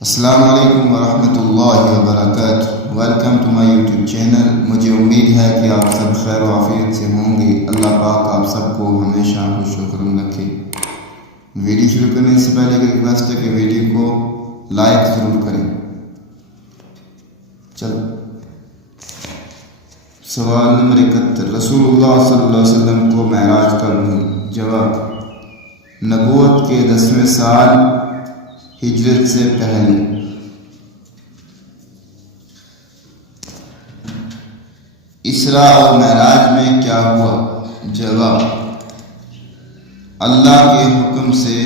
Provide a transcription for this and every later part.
السلام علیکم ورحمۃ اللہ وبرکاتہ۔ Welcome to my YouTube channel. مجھے امید ہے کہ آپ سب خیر و عافیت سے ہوں گے۔ اللہ پاک آپ سب کو ہمیشہ خوش و خرم رکھے۔ ویڈیو شروع کرنے سے پہلے ایک ریکویسٹ ہے کہ ویڈیو کو لائک ضرور کریں۔ چل سوال نمبر 71، رسول اللہ صلی اللہ علیہ وسلم کو معراج کب ہوئی؟ جواب، نبوت کے 10ویں سال ہجرت سے پہلے۔ اسراء اور معراج میں کیا ہوا؟ جواب، اللہ کے حکم سے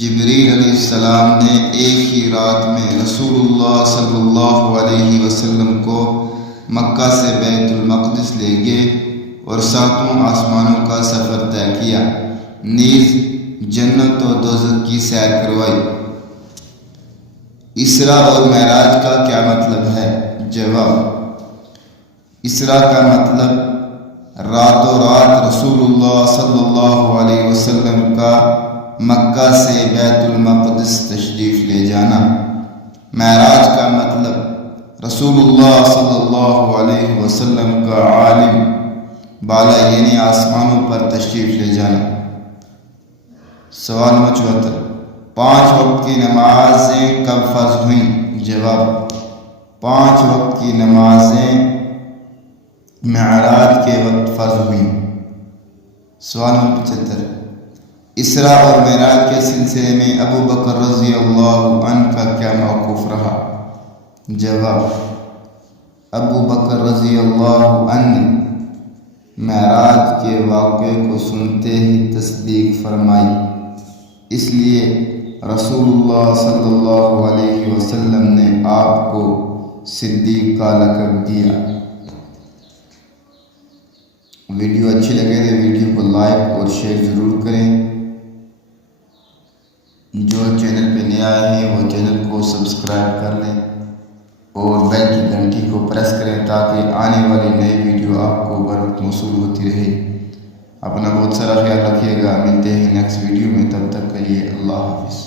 جبریل علیہ السلام نے ایک ہی رات میں رسول اللہ صلی اللہ علیہ وسلم کو مکہ سے بیت المقدس لے گئے اور 7 آسمانوں کا سفر طے کیا، نیز جنت و دوزخ کی سیر کروائی۔ اسراء اور معراج کا کیا مطلب ہے؟ جواب، اسراء کا مطلب راتوں رات رسول اللہ صلی اللہ علیہ وسلم کا مکہ سے بیت المقدس تشریف لے جانا۔ معراج کا مطلب رسول اللہ صلی اللہ علیہ وسلم کا عالم بالا یعنی آسمانوں پر تشریف لے جانا۔ سوال نمبر 74، 5 وقت کی نمازیں کب فرض ہوئیں؟ جواب، 5 وقت کی نمازیں معراج کے وقت فرض ہوئیں۔ سوال نمبر 75، اسراء اور معراج کے سلسلے میں ابو بکر رضی اللہ عنہ کا کیا موقف رہا؟ جواب، ابو بکر رضی اللہ عنہ معراج کے واقعے کو سنتے ہی تصدیق فرمائی، اس لیے رسول اللہ صلی اللہ علیہ وسلم نے آپ کو صدیق کا لقب دیا۔ ویڈیو اچھی لگے تو ویڈیو کو لائک اور شیئر ضرور کریں۔ جو چینل پہ نیا ہے وہ چینل کو سبسکرائب کر لیں اور بیل کی گھنٹی کو پریس کریں تاکہ آنے والی نئی ویڈیو آپ کو بروقت موصول ہوتی رہے۔ اپنا بہت سارا خیال رکھیے گا۔ ملتے ہیں نیکسٹ ویڈیو میں، تب تک کے لیے اللہ حافظ۔